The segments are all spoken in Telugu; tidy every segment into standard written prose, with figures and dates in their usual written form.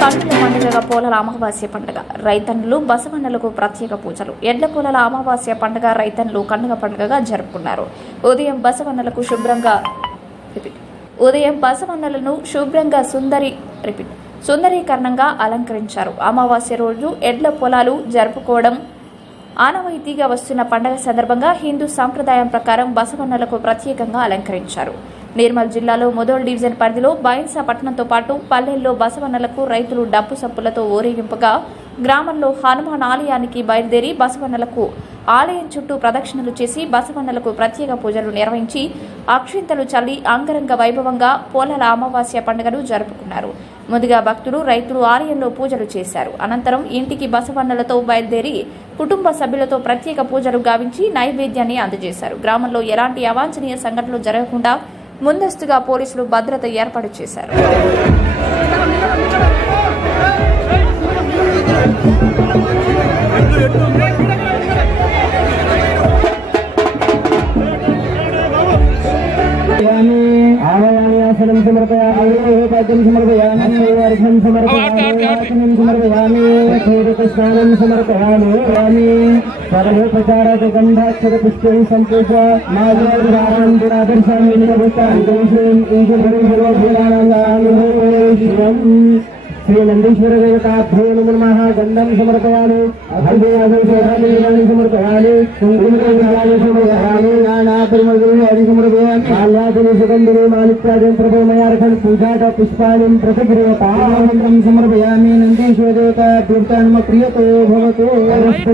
కన్నుల పండుగగా పోలల అమావాస్య పండుగ రైతన్నులు బసవన్నలకు ప్రత్యేక పూజలు ఎడ్ల పోలల అమావాస్య పండుగ రైతన్నులు కన్నుల పండుగగా జరుపుకున్నారు. ఉదయం బసవన్నలను శుభ్రంగా సుందరీకరణంగా అలంకరించారు. అమావాస్య రోజు ఎడ్ల పొలాలు జరుపుకోవడం ఆనవాయితీగా వస్తున్న పండుగ సందర్భంగా హిందూ సాంప్రదాయం ప్రకారం బసవన్నలకు ప్రత్యేకంగా అలంకరించారు. నిర్మల్ జిల్లాలో మొదల్ డివిజన్ పరిధిలో బైన్సా పట్టణంతో పాటు పల్లెల్లో బసవన్నలకు రైతులు డప్పు సప్పులతో ఊరేగింపుగా గ్రామంలో హనుమాన్ ఆలయానికి బయలుదేరి బసవన్నలకు ఆలయం చుట్టూ ప్రదక్షిణలు చేసి బసవన్నలకు ప్రత్యేక పూజలు నిర్వహించి అక్షింతలు చల్లి అంగరంగ వైభవంగా పోలల అమావాస్య పండుగను జరుపుకున్నారు. ముందుగా భక్తులు రైతులు ఆలయంలో పూజలు చేశారు. అనంతరం ఇంటికి బసవన్నలతో బయలుదేరి కుటుంబ సభ్యులతో ప్రత్యేక పూజలు గావించి నైవేద్యాన్ని అందజేశారు. గ్రామంలో ఎలాంటి అవాంఛనీయ సంఘటనలు జరగకుండా ముందస్తుగా పోలీసులు భద్రత ఏర్పాటు చేశారు. आवायासनं समर्पयामि पाद्यं समर्पयामि अर्घं समर्पयामि समर्पयामि क्षीरस्नानं समर्पयामि सर्वोपचारकगन्धाक्षरपुष्पैः सम्पूज्य माधवान् दुरादर्शामि निरभूतान् श्री नंदीश्वर देवताभ्यो नमः गंधं समर्पयामि अभ्यर्थी समर्पयामि कुंकुमं समर्पयामि नानापरिमलं समर्पयामि माल्यादिनी सुगंधिनी मालिक्यादिं प्रभोमयार्घं पूजाता पुष्पाणि प्रतिगृह्यतां समर्पयामि नंदीश्वर देवताभ्यो नमः प्रियतो भवतु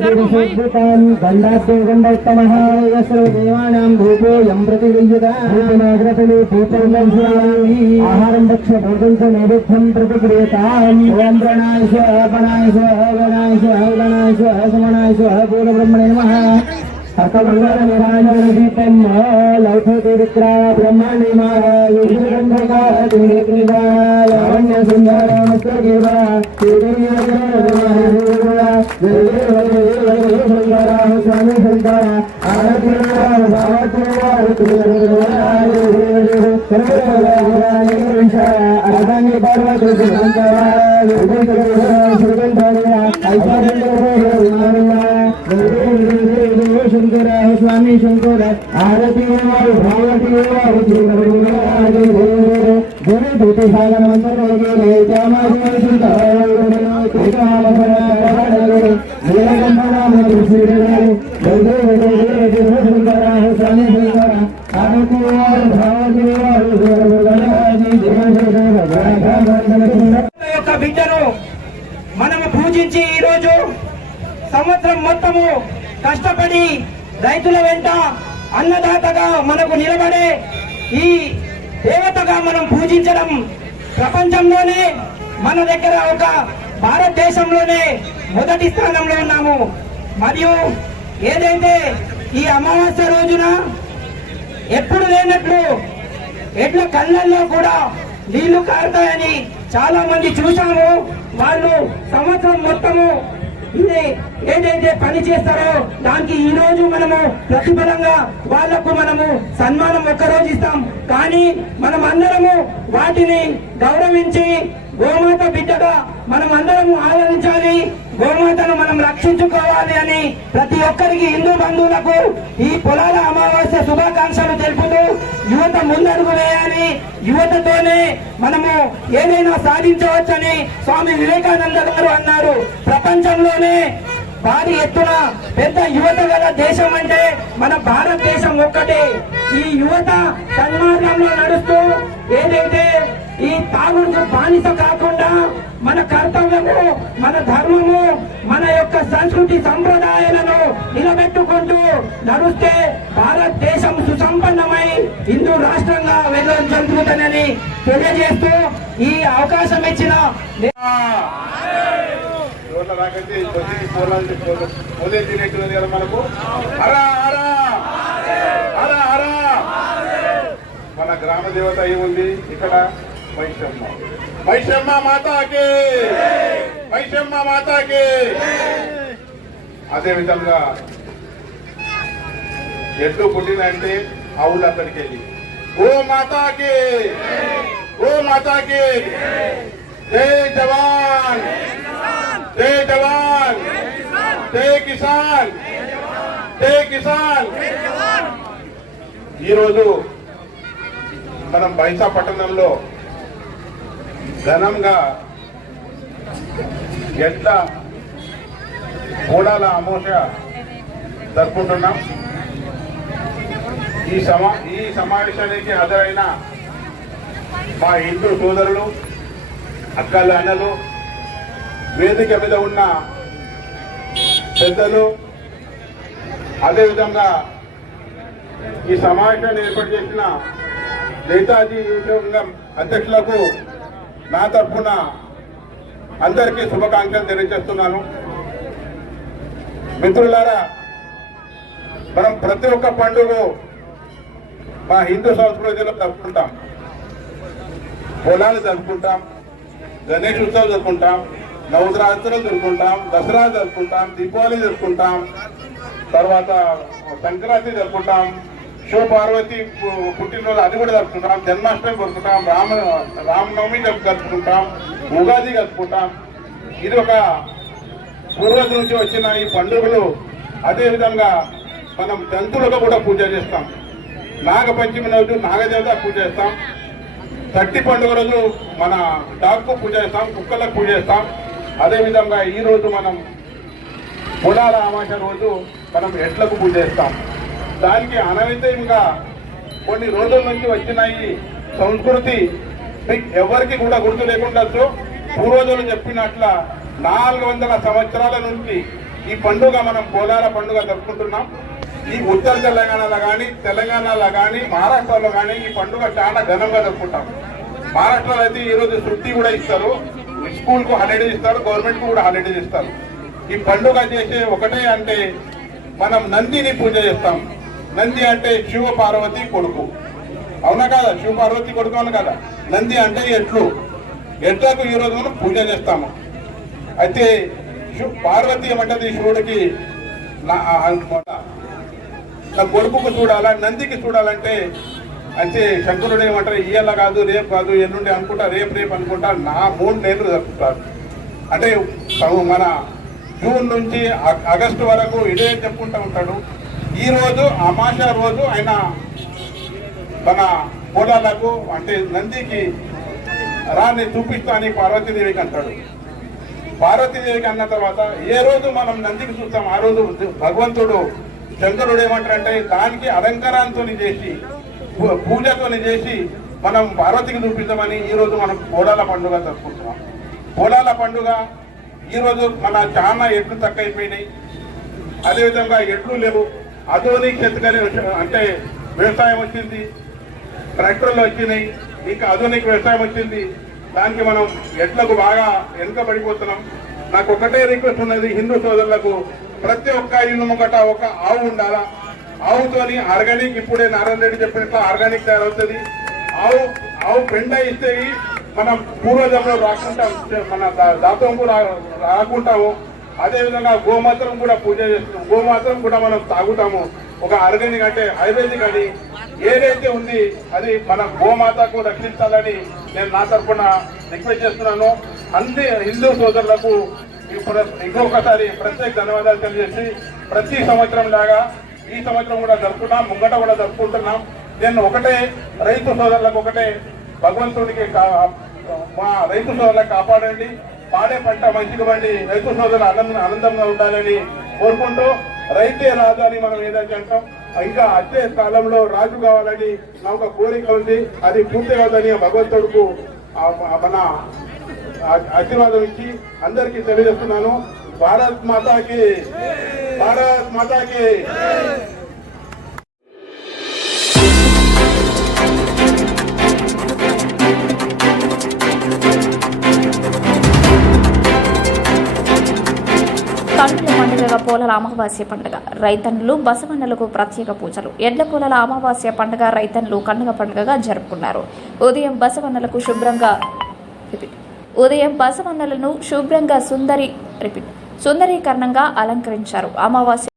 सर्वोत्तान् गन्धास्ते गन्धोत्तमः यस्य देवानां भूतो यं प्रतिगृह्यता भूतनाग्रतले भूतं समर्पयामि आहारं भक्ष भोजनं च नैवेद्यं प्रतिगृह्यता ओम प्रणाय स्वाहा गणाय स्वाहा गणाय स्वाहा गणाय स्वाहा समनाय स्वाहा बोल ब्रह्मणे नमः सकलमंगल निराजन दीपं लौठते विक्रा ब्रह्मणे नमः युगंधका दिनेत्रिवा लावण्य सुंदर मस्तकेवा स्वामी शंकर आरती आदानी पार्वती शंकर स्वामी शंकर आरती भूति सागर मंत्र బిడ్డను మనము పూజించి ఈ రోజు సంవత్సరం మొత్తము కష్టపడి రైతుల వెంట అన్నదాతగా మనకు నిలబడే ఈ దేవతగా మనం పూజించడం ప్రపంచంలోనే మన దగ్గర ఒక భారతదేశంలోనే మొదటి స్థానంలో ఉన్నాము. మరియు ఏదైతే ఈ అమావాస్య రోజున ఎప్పుడు లేనట్లు ఎడ్ల కళ్ళల్లో కూడా నీళ్లు కారుతాయని చాలా మంది చూసాము. వాళ్ళు సంవత్సరం మొత్తము ఇది ఏదైతే పని చేస్తారో దానికి ఈ రోజు మనము ప్రతిఫలంగా వాళ్లకు మనము సన్మానం ఒక్కరోజు ఇస్తాం. కానీ మనం అందరము వాటిని గౌరవించి గోమాత బిడ్డగా మనం అందరము ఆదరించాలి, గోమాతను మనం రక్షించుకోవాలి అని ప్రతి ఒక్కరికి హిందూ బంధువులకు ఈ పొలాల అమావాస్య శుభాకాంక్షలు తెలుపుతూ యువత ముందడుగు వేయాలి. యువతతోనే మనము ఏదైనా సాధించవచ్చని స్వామి వివేకానంద గారు అన్నారు. ప్రపంచంలోనే భారీ ఎత్తున పెద్ద యువత గల దేశం అంటే మన భారతదేశం ఒక్కటే. ఈ యువత సన్మార్గంలో నడుస్తూ ఏదైతే ఈ తాగుడుకు బానిస కాకుండా మన కర్తవ్యము, మన ధర్మము, మన యొక్క సంస్కృతి సంప్రదాయాలను నిలబెట్టుకుంటూ నడుస్తే భారతదేశం సుసంపన్నమై హిందూ రాష్ట్రంగా వెళ్ళడం జరుగుతుందని తెలియజేస్తూ ఈ అవకాశం ఇచ్చిన మన గ్రామ దేవత ఏముంది ఇక్కడ వైశమ్మ. వైశమ్మ మాతాకి, వైశమ్మ మాతాకి. అదే విధంగా ఎడ్లు పుట్టినంటే ఆవులు అక్కడికి వెళ్ళి ఓ మాతాకి, ఓ మాతాకి, జై జవాన్. కిసాన్. ఈరోజు మనం బైసా పట్టణంలో ఘనంగా ఎడ్ల కోడాల అమోష జరుపుకుంటున్నాం. ఈ సమావేశానికి హాజరైన మా హిందూ సోదరులు, అక్కలు, అన్నలు, వేదిక మీద ఉన్న పెద్దలు, అదేవిధంగా ఈ సమావేశాన్ని ఏర్పాటు చేసిన నేతాజీ యువ సంఘం అధ్యక్షులకు నా తరఫున అందరికీ శుభాకాంక్షలు తెలియజేస్తున్నాను. మిత్రులారా, మనం ప్రతి ఒక్క పండుగ మా హిందూ సంస్కృతిలో జరుపుకుంటాం. పొలాలు జరుపుకుంటాం, గణేష్ ఉత్సవం జరుపుకుంటాం, నవరాత్రులు జరుపుకుంటాం, దసరా జరుపుకుంటాం, దీపావళి జరుపుకుంటాం, తర్వాత సంక్రాంతి జరుపుకుంటాం, శివపార్వతి పుట్టినరోజు అది కూడా జరుపుకుంటాం, జన్మాష్టమి జరుపుకుంటాం, రామనవమి జరుపుకుంటాం, ఉగాది జరుపుకుంటాం. ఇది ఒక పూర్వజుల నుంచి వచ్చిన ఈ పండుగలు. అదేవిధంగా మనం జంతువులకు కూడా పూజ చేస్తాం. నాగపంచమి రోజు నాగదేవత పూజ చేస్తాం. చట్టి పండుగ రోజు మన డాగ్కు పూజ చేస్తాం, కుక్కలకు పూజ చేస్తాం. అదేవిధంగా ఈ రోజు మనం పొలాల అమాస రోజు మనం ఎడ్లకు పూజ చేస్తాం. దానికి అనవితంగా కొన్ని రోజుల నుంచి వచ్చిన ఈ సంస్కృతి ఎవరికి కూడా గుర్తు లేకుండా పూర్వజులు చెప్పినట్ల 400 సంవత్సరాల నుంచి ఈ పండుగ మనం పొలాల పండుగ జరుపుకుంటున్నాం. ఈ ఉత్తర తెలంగాణలో కానీ, తెలంగాణలో కానీ, మహారాష్ట్రలో కానీ ఈ పండుగ చాలా ఘనంగా జరుపుకుంటాం. మహారాష్ట్రలో అయితే ఈరోజు శుద్ధి కూడా ఇస్తారు, స్కూల్కు హాలిడే ఇస్తారు, గవర్నమెంట్కు కూడా హాలిడే ఇస్తారు. ఈ పండుగ చేసే ఒకటే అంటే మనం నందిని పూజ చేస్తాం. నంది అంటే శివ పార్వతి కొడుకు, అవునా కదా? శివ పార్వతి కొడుకు అవును కదా? నంది అంటే ఎట్లకు ఈరోజు మనం పూజ చేస్తాము. అయితే పార్వతి ఏమంటది శివుడికి, నా కొడుకుకు చూడాలా, నందికి చూడాలంటే అయితే శంకరుడు ఏమంటారు, ఇయ్యాల కాదు, రేపు కాదు, ఎల్లుండి అనుకుంటా, రేపు అనుకుంటా 3 నెలలు జరుపుతారు. అంటే మన జూన్ నుంచి ఆగస్టు వరకు ఇదే చెప్పుకుంటూ ఉంటాడు. ఈ రోజు అమాస రోజు ఆయన మన పొలాలకు అంటే నందికి రాని చూపిస్తా అని పార్వతీదేవికి అంటాడు. పార్వతీదేవికి అన్న తర్వాత ఏ రోజు మనం నందికి చూస్తాం ఆ రోజు భగవంతుడు శంకరుడు ఏమంటారంటే దానికి అలంకారంతో చేసి, పూజతో చేసి మనం పార్వతికి చూపిస్తామని ఈ రోజు మనం పొలాల పండుగ జరుపుకుంటున్నాం. పొలాల పండుగ ఈరోజు మన చాలా ఎడ్లు తక్కువైపోయినాయి. అదేవిధంగా ఎడ్లు లేవు. ఆధునిక క్షేత్రాలు అంటే వ్యవసాయం వచ్చింది, ట్రాక్టర్లు వచ్చినాయి, ఇంకా ఆధునిక వ్యవసాయం వచ్చింది. దానికి మనం ఎడ్లకు బాగా వెనుకబడిపోతున్నాం. నాకు ఒకటే రిక్వెస్ట్ ఉన్నది హిందూ సోదరులకు, ప్రతి ఒక్క ఇల్లు ముంగట ఒక ఆవు ఉండాలా. ఆవుతోని ఆర్గానిక్, ఇప్పుడే నారాయణ రెడ్డి చెప్పినట్లు ఆర్గానిక్ తయారవుతుంది. ఆవు పెండ ఇస్తే మనం పూర్వజంలో రాకుంటాం, మన దాతంకు రాకుంటాము. అదేవిధంగా గోమాత్రం కూడా పూజ చేస్తున్నాం, గోమాత్రం కూడా మనం తాగుతాము. ఒక ఆర్గానిక్ అంటే ఆయుర్వేదిక్ అని ఏదైతే ఉంది అది మన గోమాతకు రక్షించాలని నేను నా తరఫున రిక్వెస్ట్ చేస్తున్నాను. అన్ని హిందూ సోదరులకు ఇంకొకసారి ప్రత్యేక ధన్యవాదాలు తెలియజేసి, ప్రతి సంవత్సరం లాగా ఈ సంవత్సరం కూడా జరుపుకున్నాం, ముంగట కూడా జరుపుకుంటున్నాం. నేను ఒకటే రైతు సోదరులకు ఒకటే, భగవంతుడికి మా రైతు సోదరులకు కాపాడండి, పాడే పంట మంచిగా పండి రైతు సోదరులు ఆనందంగా ఉండాలని కోరుకుంటూ, రైతే రాజు అని మనం ఏదైతే అంటాం, ఇంకా వచ్చే కాలంలో రాజు కావాలని నా ఒక కోరిక ఉంది. అది పూర్తి కాదని భగవంతుడుకు మన ఆశీర్వాదం ఇచ్చి అందరికీ తెలియజేస్తున్నాను. భారత్ మాతాకి, భారత్ మాతాకి. కన్నుల పండుగగా పోలాల అమావాస్య పండుగ రైతన్నులు బసవన్నలకు ప్రత్యేక పూజలు. ఎడ్ల పోలాల అమావాస్య పండుగ రైతన్నులు కన్నుల పండుగగా జరుపుకున్నారు. ఉదయం బసవన్నలను శుభ్రంగా సుందరీకరణంగా అలంకరించారు. అమావాస్య